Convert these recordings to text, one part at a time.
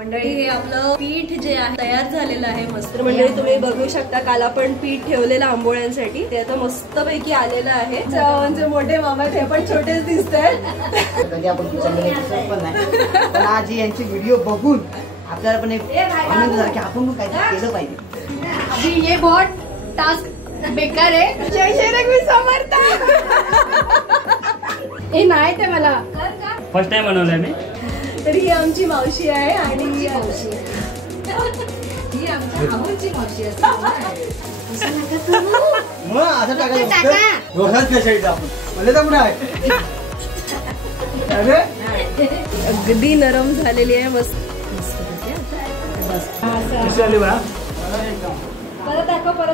मंडळी हे आपलं पीठ जे आहे तयार झालेलं आहे मस्त. तर मंडळी तुम्ही बघू शकता काल आपण पीठ ठेवलेलं आंबोळ्यांसाठी ते आता मस्त पैकी आलेलं आहे. म्हणजे मोठे मामा हे पण छोटेच दिसतात. आज यांची व्हिडिओ बघून आपल्याला पण एक आनंद झाला की आपण पण काहीतरी केलं पाहिजे. अभी ये बहुत टास्क बेकार आहे. जय श्री रघुवीर समर्थ. हे नाही ते मला फर्स्ट टाइम बनवलंय मी. तर ही आमची मावशी आहे आणि ही आमच्या आवडची मावशी असते. मग असं टाकायचं दोघांच पेशायचं आपण मला तर आहे. अगदी नरम झालेली आहे मस्त. परत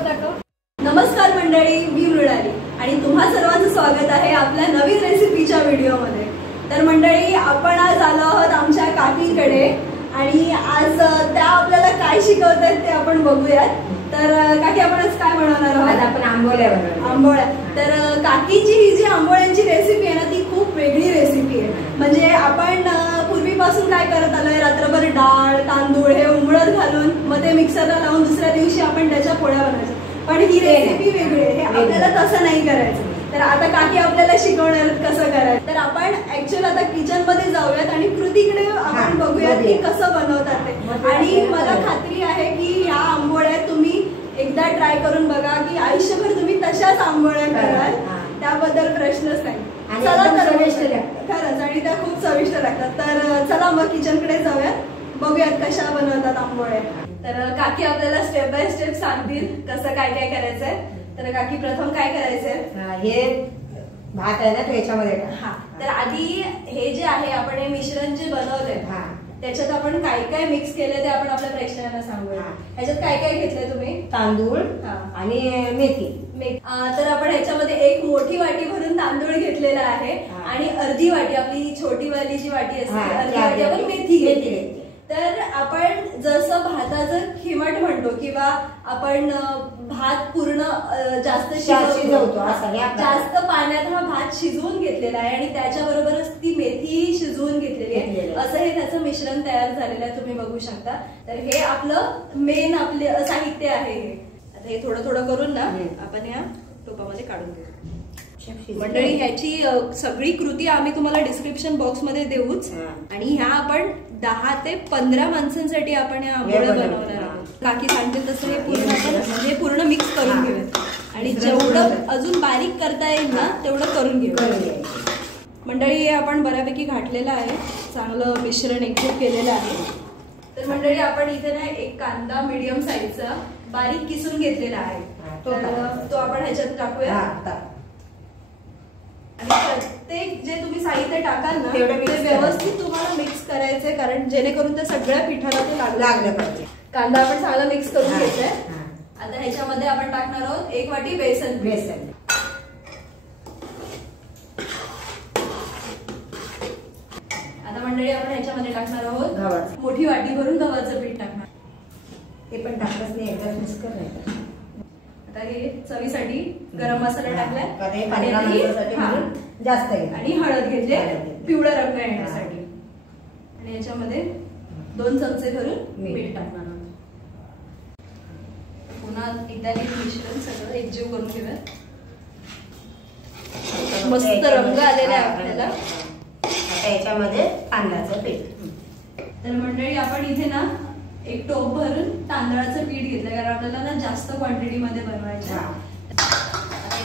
दाखव. नमस्कार मंडळी, मी मृणाली आणि तुम्हा सर्वांचं स्वागत आहे आपल्या नवीन रेसिपीच्या व्हिडिओमध्ये. तर मंडळी आपण आज आलो आहोत आमच्या काकीकडे आणि आज त्या आपल्याला काय शिकवतात ते आपण बघूयात. तर काकी आपण आज काय बनवणार आहोत? आपण आंबोळ्या बनवणार. आंबोळ्या. तर काकीची ही जी आंबोळ्यांची रेसिपी आहे ना ती खूप वेगळी रेसिपी आहे. म्हणजे आपण पूर्वीपासून काय करत आलोय, रात्रभर डाळ तांदूळ हे उमळत घालून मग ते मिक्सरला लावून दुसऱ्या दिवशी आपण त्याच्या पोळ्या बनवायच्या. पण ही रेसिपी वेगळी आहे. हे आपल्याला तसं नाही करायचं. तर आता काकी आपल्याला शिकवणार कसं करायचं. तर आपण ऍक्च्युअल आता किचन मध्ये जाऊयात आणि कृतीकडे आपण बघूयात की कसं बनवतात ते. आणि मला खात्री आहे की या आंबोळ्या तुम्ही एकदा ट्राय करून बघा की आयुष्यभर तुम्ही तशाच आंबोळ्या कराल, त्याबद्दल प्रश्नच नाही. चला तर खरंच आणि त्या खूप चविष्ट लागतात. तर चला मग किचनकडे जाऊयात, बघूयात कशा बनवतात आंबोळ्या. तर काकी आपल्याला स्टेप बाय स्टेप सांगतील कसं काय काय करायचंय. तर काकी प्रथम काय करायचंय? हे भात आहे ना तो याच्यामध्ये हा. तर आधी हे जे आहे आपण हे मिश्रण जे बनवलंय त्याच्यात आपण काय काय मिक्स केलंय ते आपण आपल्या प्रेक्षकांना सांगूया. ह्याच्यात काय काय घेतलंय तुम्ही? तांदूळ आणि मेथी. तर आपण ह्याच्यामध्ये एक मोठी वाटी भरून तांदूळ घेतलेला आहे आणि अर्धी वाटी आपली छोटी वाली जी वाटी असते अर्धी वाटी आपण मेथी घेतली. तर आपण जसं भाताचं खिमट म्हणतो किंवा आपण भात पूर्ण जास्त शिजवतो, जास्त पाण्यात हा भात शिजवून घेतलेला आहे आणि त्याच्याबरोबरच ती मेथी शिजवून घेतलेली आहे. असं हे त्याचं मिश्रण तयार झालेलं आहे, तुम्ही बघू शकता. तर हे आपलं मेन आपले साहित्य आहे. आता हे थोडं थोडं करून ना आपण या टोपामध्ये काढून घेऊ. मंडळी ह्याची सगळी कृती आम्ही तुम्हाला डिस्क्रिप्शन बॉक्स मध्ये देऊच. आणि ह्या आपण 10 ते 15 माणसांसाठी आपण या आंबोळ्या बनवणार आहोत. काकी सांगतील तसं हे पूर्ण आपण म्हणजे पूर्ण मिक्स करून घेऊयात आणि जेवढं अजून बारीक करता येईल ना तेवढं करून घेऊया. मंडळी हे आपण बऱ्यापैकी घातलेलं आहे, चांगलं मिश्रण एकजीव केलेलं आहे. तर मंडळी आपण इथे ना एक कांदा मीडियम साईजचा बारीक किसून घेतलेला आहे, तो आपण ह्याच्यात टाकूया. आणि प्रत्येक जे तुम्ही साहित्य टाकाल ना ते व्यवस्थित तुम्हाला मिक्स करायचंय, कारण जेणेकरून त्या सगळ्या पिठाला ते लागलं पाहिजे. कांदा आपण चांगला मिक्स करून घेतलाय. आता ह्याच्यामध्ये आपण टाकणार आहोत 1 वाटी बेसन. आता मंडळी आपण ह्याच्यामध्ये टाकणार आहोत मोठी वाटी भरून गव्हाचं पीठ टाकणार. ते पण टाकलंच नाही, एकदा मिक्स करायचं. हे चवीसाठी गरम मसाला टाकलाय जास्त आणि हळद घेतले पिवळा रंग येण्यासाठी. आणि याच्यामध्ये 2 चमचे भरून मीठ टाकणार. पुन्हा एकदा हे मिश्रण सगळं एकजीव करून घेऊया. मस्त रंग आलेला आहे आपल्याला. आता याच्यामध्ये तांदळाचं पीठ. तर मंडळी आपण इथे ना 1 टोप भरून तांदळाचं पीठ घेतलं, कारण आपल्याला ना जास्त क्वांटिटी मध्ये बनवायचं.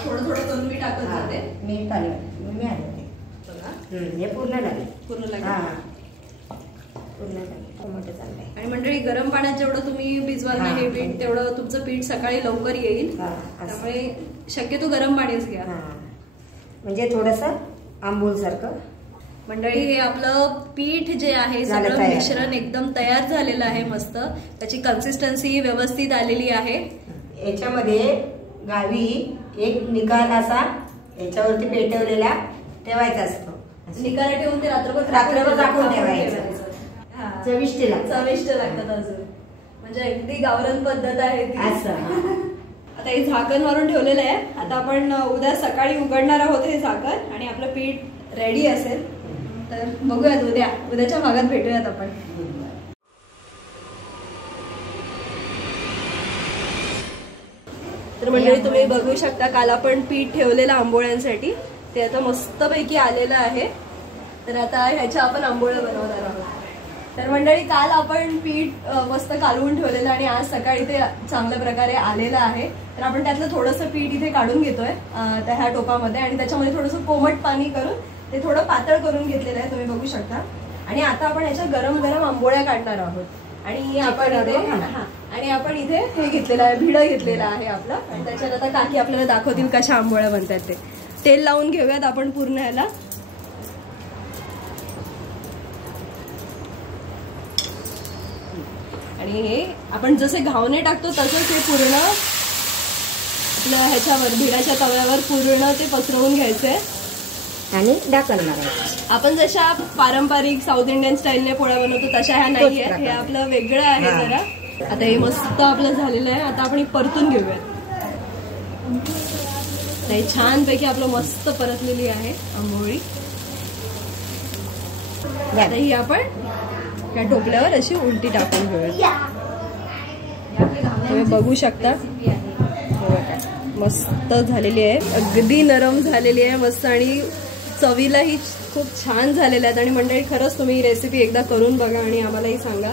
थोडं थोडं करून मी टाकत जाते. हे पूर्ण लागेल. आणि मंडळी गरम पाण्यात जेवढं तुम्ही भिजवाल ना हे पीठ तेवढं तुमचं पीठ सकाळी लवकर येईल. त्यामुळे शक्यतो गरम पाणीच घ्या, म्हणजे थोडस आंबोळ सारखं. मंडळी हे आपलं पीठ जे आहे सगळं मिश्रण एकदम तयार झालेलं आहे मस्त. त्याची कन्सिस्टन्सी व्यवस्थित आलेली आहे. याच्यामध्ये गावी एक निकाल असा याच्यावरती पेटवलेला ठेवायचा असतो. निकाल ठेवून ते रात्रभर राखून ठेवायचं. चविष्ट लागतात अजून, म्हणजे अगदी गावरान पद्धत आहे ती. आता हे झाकण मारून ठेवलेलं आहे. आता आपण उद्या सकाळी उघडणार आहोत हे झाकण आणि आपलं पीठ रेडी असेल. तर बघूयात उद्याच्या भागात भेटूयात आपण. तर मंडळी तुम्ही बघू शकता काल आपण पीठ ठेवलेलं आंबोळ्यांसाठी ते आता मस्तपैकी आलेलं आहे. तर आता ह्याच्या आपण आंबोळ्या बनवणार आहोत. तर मंडळी काल आपण पीठ मस्त कालवून ठेवलेलं आणि आज सकाळी ते चांगल्या प्रकारे आलेलं आहे. तर आपण त्यातलं थोडंसं पीठ इथे काढून घेतोय त्या ह्या टोपामध्ये आणि त्याच्यामध्ये थोडंसं कोमट पाणी करून ते थोडं पातळ करून घेतलेलं आहे तुम्ही बघू शकता. आणि आता आपण ह्याच्या गरम गरम आंबोळ्या काढणार आहोत. आणि आपण इथे हे घेतलेलं आहे, भिडं घेतलेलं आहे आपलं. आणि त्याच्यात आता काकी आपल्याला दाखवतील कशा आंबोळ्या बनतात ते. तेल लावून घेऊयात आपण पूर्ण ह्याला. आणि हे आपण जसे घावणे टाकतो तसंच हे पूर्ण आपल्या ह्याच्यावर भिडाच्या तव्यावर पूर्ण ते पसरवून घ्यायचंय आणि ढाकण मारायचं. आपण जशा पारंपरिक साऊथ इंडियन स्टाईलने पोळ्या बनवतो तशा ह्या नाही आहेत. हे आपलं वेगळं आहे जरा. आता हे मस्त आपलं झालेलं आहे. आता आपण परतून घेऊयात. हे छानपैकी आपलं मस्त परतलेली आहे आंबोळी. आता ही आपण त्या टोपल्यावर अशी उलटी टाकून घेऊयात. तुम्ही बघू शकता मस्त झालेली आहे, अगदी नरम झालेली आहे मस्त आणि चवीलाही खूप छान झालेल्या आहेत. आणि मंडळी खरंच तुम्ही ही रेसिपी एकदा करून बघा आणि आम्हालाही सांगा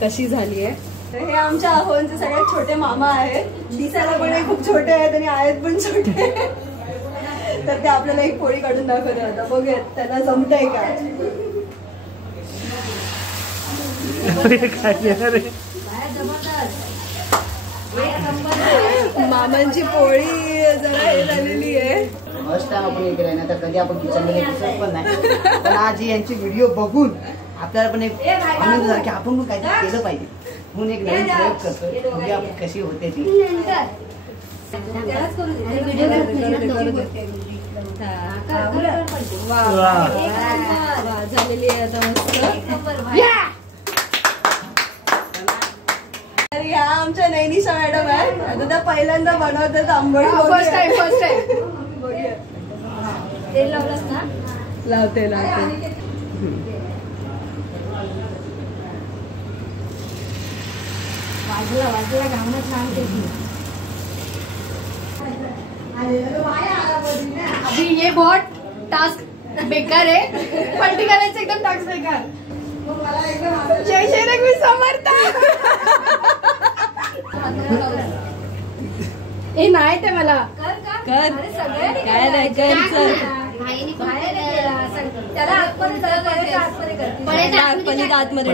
कशी झाली आहे. तर हे आमच्या अहोंचे सगळ्यात छोटे मामा आहेत. दिसायला पण हे खूप छोटे आहेत आणि आहेत पण छोटे. तर ते आपल्याला एक पोळी काढून दाखवत होता. बघूयात त्यांना जमतंय का. मामांची पोळी जरा हे झालेली आहे. फर्स्ट टाइम आपण हे केलंय ना, तर कधी आपण किचन मध्ये दिसत पण नाही. पण आज यांची व्हिडिओ बघून आपल्याला पण एक आनंद झाला की आपण पण काहीतरी केलं पाहिजे म्हणून एक नवीन प्रयोग करतोय. म्हणजे आपण कशी होते ती झालेली आहे आता मस्त. ह्या आमच्या नैनिशा मॅडम आहेत. आता त्या पहिल्यांदा बनवतात आंबोळी. फर्स्ट टाइम तेल लावलंस ना. लावते वाजला घामच सांगते अभी ये बहुत टास्क बेकार है. पलटी करायचं एकदम टास्क बेकार. जय श्री रघुवीर समर्थ. हे नाही ते मला कर काय नाही कर. आतमध्ये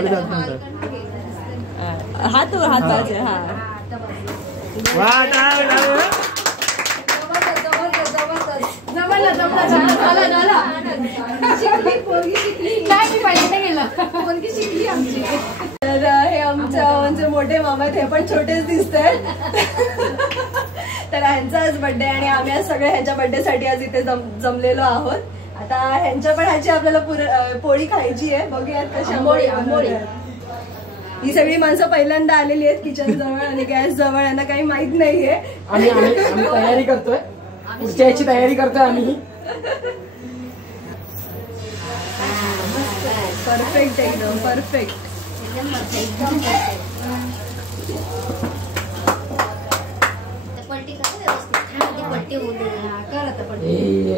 हात पाहिजे. तर हे आमचे मोठे मामा आहेत. हे पण छोटेच दिसतात. तर ह्यांचा आज बर्थडे आणि आम्ही आज सगळे ह्याच्या बर्थडे साठी आज इथे जमलेलो आहोत. आता ह्यांच्या पण ह्याची आपल्याला पोळी खायची आहे. बघूयात कशी आंबोळी. ही सगळी माणसं पहिल्यांदा आलेली आहेत किचन जवळ आणि गॅस जवळ. यांना काही माहित नाहीये. आम्ही तयारी करतोय. पुढच्या याची तयारी करतोय आम्ही. परफेक्ट एकदम परफेक्ट.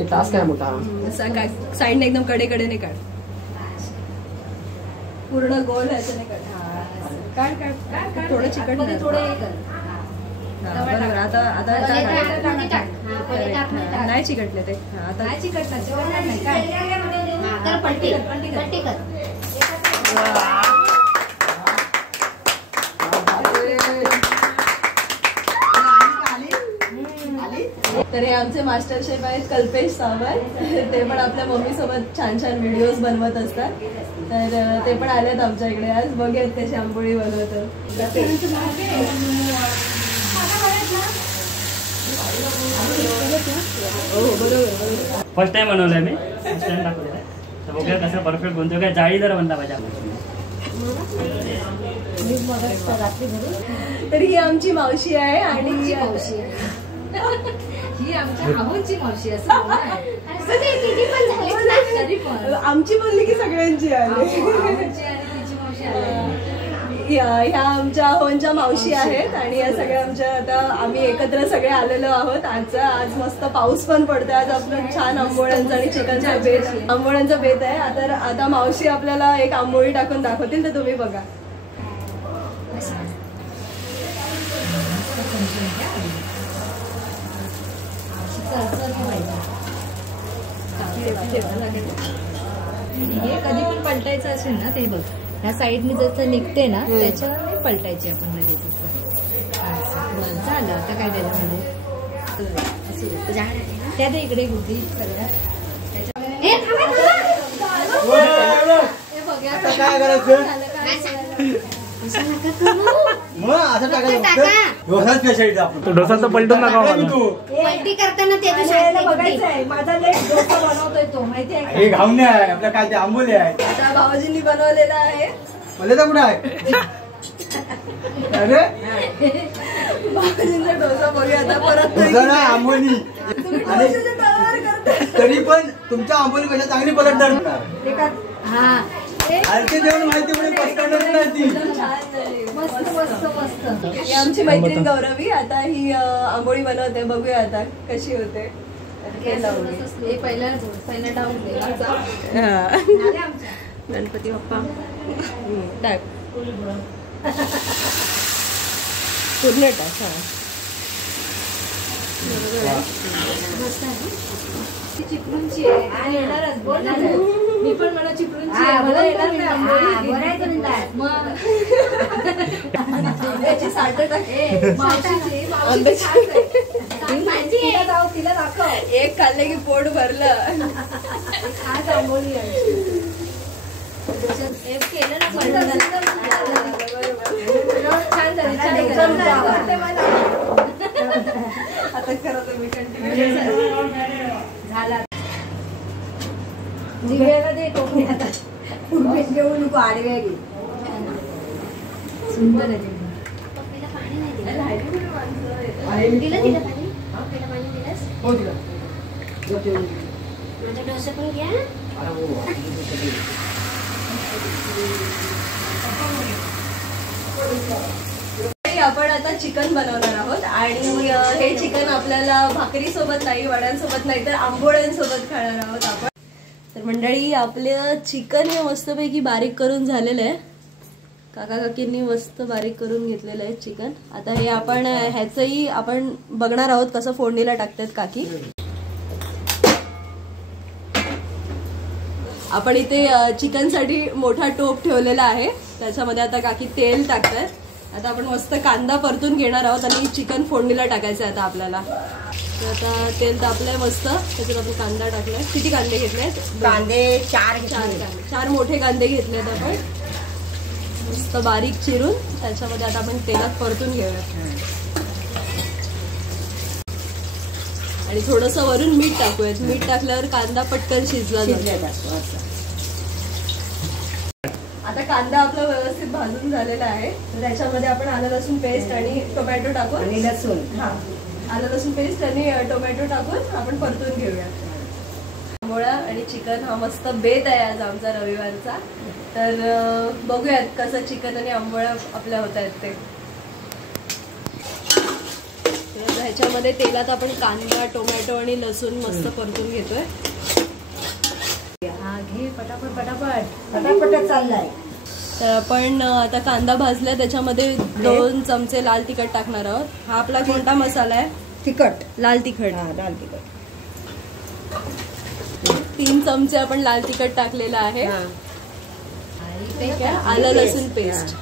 टास्क आहे मोठा. साईडने एकदम कडेकडेने काढ. पूर्ण गोल ह्याच्याने काढ. थोडं चिकट बरोबर. आता नाही चिकटले ते. आता नाही चिकटणार. तर हे आमचे मास्टर शेफ आहेत कल्पेश सावंत. ते पण आपल्या मम्मी सोबत छान छान व्हिडिओज बनवत असतात. तर ते पण आलेत आमच्या इकडे आज. बघूयात त्याची आंबोळी बनवतात. फर्स्ट टाइम बनवलंय मी. फर्स्ट टाइम दाखवलंय. तर बघूया कसं परफेक्ट बनतो. काय जाळीदार बनला पाहिजे. तर ही आमची मावशी आहे आणि ही आमच्या आहोंची मावशी असं. आमची बोलली की सगळ्यांची आली. ह्या आमच्या होंच्या मावशी आहेत आणि या सगळ्या आमच्या आता आम्ही एकत्र सगळे आलेलो आहोत. आज मस्त पाऊस पण पडतोय. आज आपलं छान आंबोळ्यांचं आणि चिकनचा बेत, आंबोळ्यांचा बेत आहे. आता मावशी आपल्याला एक आंबोळी टाकून दाखवतील, तर तुम्ही बघा. हे कधी पण पलटायचं असेल ना ते बघ, ह्या साईडने जसं निघते ना त्याच्यावर पलटायची आपण लगेच. बरं झालं. आता काय त्याच्यामध्ये त्या इकडे गुड्डी सगळ्या काय करायचं मग असं टाकायचं. डोसा तर पलटून नका पलटी करताना बघायचंय माझा लेक डोसा बनवतोय तो, माहिती आहे हे घावणे आहे आपल्या काय ते आंबोले आहे. आता भाऊजींनी बनवलेला आहे. मला तर कुठं आहे अरे भाऊजींचा डोसा बघूया आता परत. आंबोली तरी पण तुमच्या आंबोली पेक्षा चांगली पलटणार. हा आरती देऊन माहिती नाही. मस्त मस्त मस्त. ही आमची मैत्रीण गौरवी आता ही आंबोळी बनवते. बघूया आता कशी होते. पहिला डाऊन गणपती बाप्पा टाक पूर्ण टाक. चिपळूणची आहे येणारच. बोल ना मी पण मला चिपळूणची आहे. मला येणार नाही आंबोळी. आंब्याची साठ टाक. तिला दाखव. एक खाल्ले की पोट भरलं. आज आंबोळी केलं ना छान झालं. आता खरं तुम्ही कंटिन्यू झाला. जिव्याला दे कोकणी आता घेऊ नको आडव्या घे. सुंदर आहे. डोसा पण घ्या. आपण आता चिकन बनवणार आहोत आणि हे चिकन आपल्याला भाकरी सोबत नाही, वड्यांसोबत नाही, तर आंबोळ्यांसोबत खाणार आहोत आपण. तर मंडळी आपलं चिकन हे मस्तपैकी बारीक करून झालेलं आहे. काका काकींनी मस्त बारीक करून घेतलेलं आहे चिकन. आता हे आपण ह्याचंही आपण बघणार आहोत कसं फोडणीला टाकतात काकी. आपण इथे चिकनसाठी मोठा टोप ठेवलेला आहे. त्याच्यामध्ये आता काकी तेल टाकतात. आता आपण मस्त कांदा परतून घेणार आहोत आणि चिकन फोडणीला टाकायचं आहे आता आपल्याला. तर आता तेल तापलंय मस्त. त्याच्यात आपण कांदा टाकलाय. किती कांदे घेतलेत? कांदे चार मोठे कांदे घेतलेत आपण मस्त बारीक चिरून. त्याच्यामध्ये आता आपण तेलात परतून घेऊया आणि थोडंसं वरून मीठ टाकूयात. मीठ टाकल्यावर कांदा पटकन शिजला जातो. आता कांदा आपला व्यवस्थित भाजून झालेला आहे. तर त्याच्यामध्ये आपण आलं लसूण पेस्ट आणि टोमॅटो टाकून आणि लसूण आलं लसूण पेस्ट आणि टोमॅटो टाकून आपण परतून घेऊया. आंबोळा आणि चिकन हा मस्त बेत आहे आज आमचा रविवारचा. तर बघूयात कसं चिकन आणि आंबोळ्या आपल्या होत आहेत ते. तर ह्याच्यामध्ये तेलात आपण कांदा टोमॅटो आणि लसूण मस्त परतून घेतोय. हा घे पटापट पटापट पटापट चाललाय. तर आपण आता कांदा भाजलाय त्याच्यामध्ये 2 चमचे लाल तिखट टाकणार आहोत. हा आपला कोणता मसाला आहे? तिखट लाल तिखट. लाल तिखट 3 चमचे आपण लाल तिखट टाकलेलं आहे. ठीक आहे. आलं लसूण पेस्ट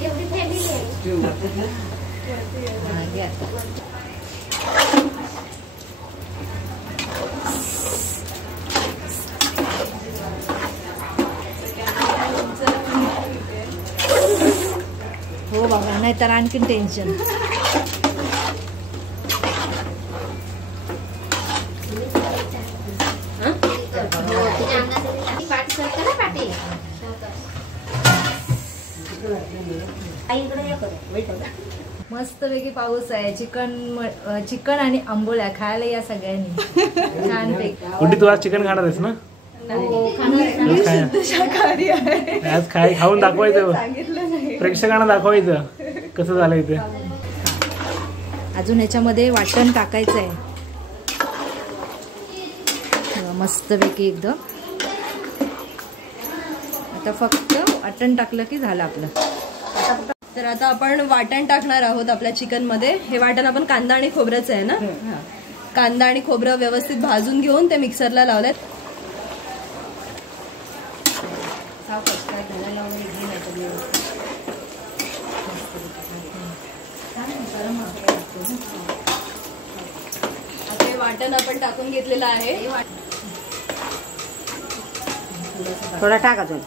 एवढी फॅमिली आहे. हो बाबा नाहीतर आणखीन टेन्शन. पाठी सरका ना पाठी. मस्तपैकी पाऊस आहे. चिकन आणि आंबोळ्या खायला या सगळ्यांनी छान पैकी. कुठे तू आज चिकन खाणार आहेस ना? शाकाहारी आहे. आज खाऊन दाखवायचं, सांगितलं नाही. प्रेक्षकांना दाखवायचं कसं झालं इथे. अजून याच्यामध्ये वाटण टाकायचं आहे मस्तपैकी एकदम. आता फक्त वाटण टाकलं की झालं आपलं. तर आता आपण वाटण टाकणार आहोत आपल्या चिकन मध्ये. हे वाटण आपण कांदा आणि खोबऱ्याचं आहे ना. कांदा आणि खोबरं व्यवस्थित भाजून घेऊन ते मिक्सरला लावलेत. हे वाटण आपण टाकून घेतलेलं आहे. थोडा टाक अजून.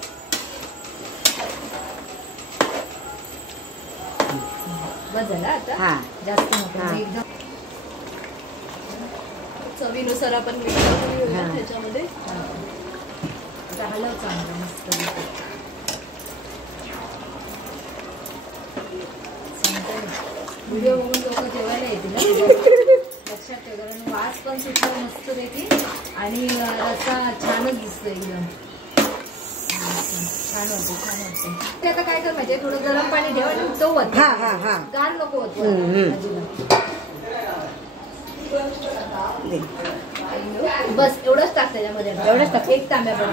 बस झालं आता. हा जास्त नको एकदम. चवीनुसार आपण मीठ टाकून घेऊया त्याच्यामध्ये. झालं चांगलं मस्त. व्हिडिओ बघून लोक जेवायला येतील लक्षात ठेव. कारण वास पण सुटला मस्त पैकी आणि रस्सा छानच दिसतो एकदम. छान होते छान होते. ते आता काय कर माहितीये, थोडं गरम पाणी ठेव आणि तो वत. गार नको होत बस. एवढंच टाक त्याच्यामध्ये. एवढंच टाक. एक तांब्या पण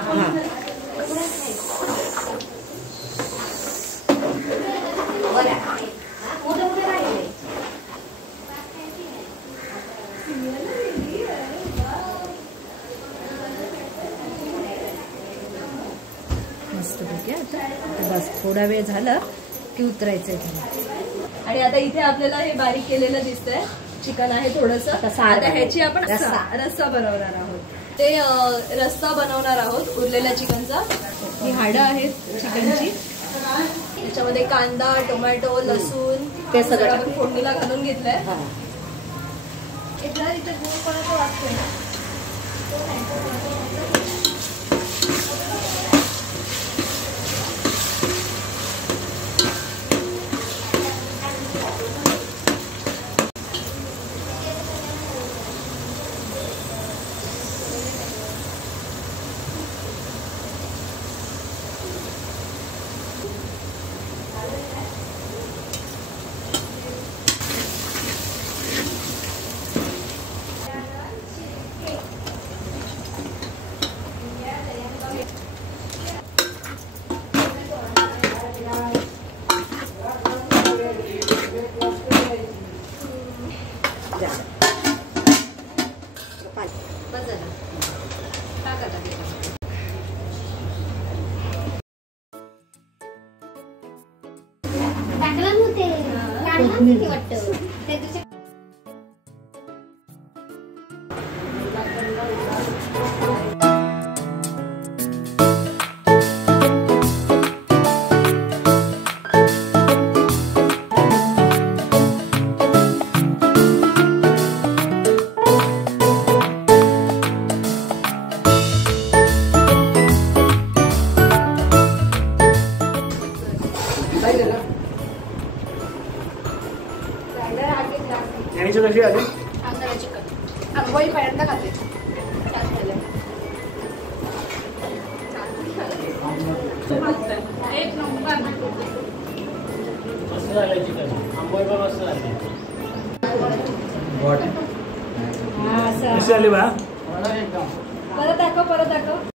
मस्त पैकी. आता बस थोडा वेळ झाला की उतरायचंय त्याला. आणि आता इथे आपल्याला हे बारीक केलेलं दिसतंय चिकन आहे थोडस. आता ह्याची आपण रस्सा बनवणार आहोत. ते रस्सा बनवणार आहोत उरलेल्या चिकनचा. ही हाडं आहेत चिकनची. त्याच्यामध्ये कांदा, टोमॅटो, लसूण ते सगळं आपण फोडणीला घालून घेतलंय. इथे गुळ कोणाचं वाटतंय ना. कशी आली? आंबोळी पहिल्यांदा खाते. एक नंबर. मस्त झालं चिकन. आंबोळी पण मस्त झाली. कशी आली बा? परत दाखव.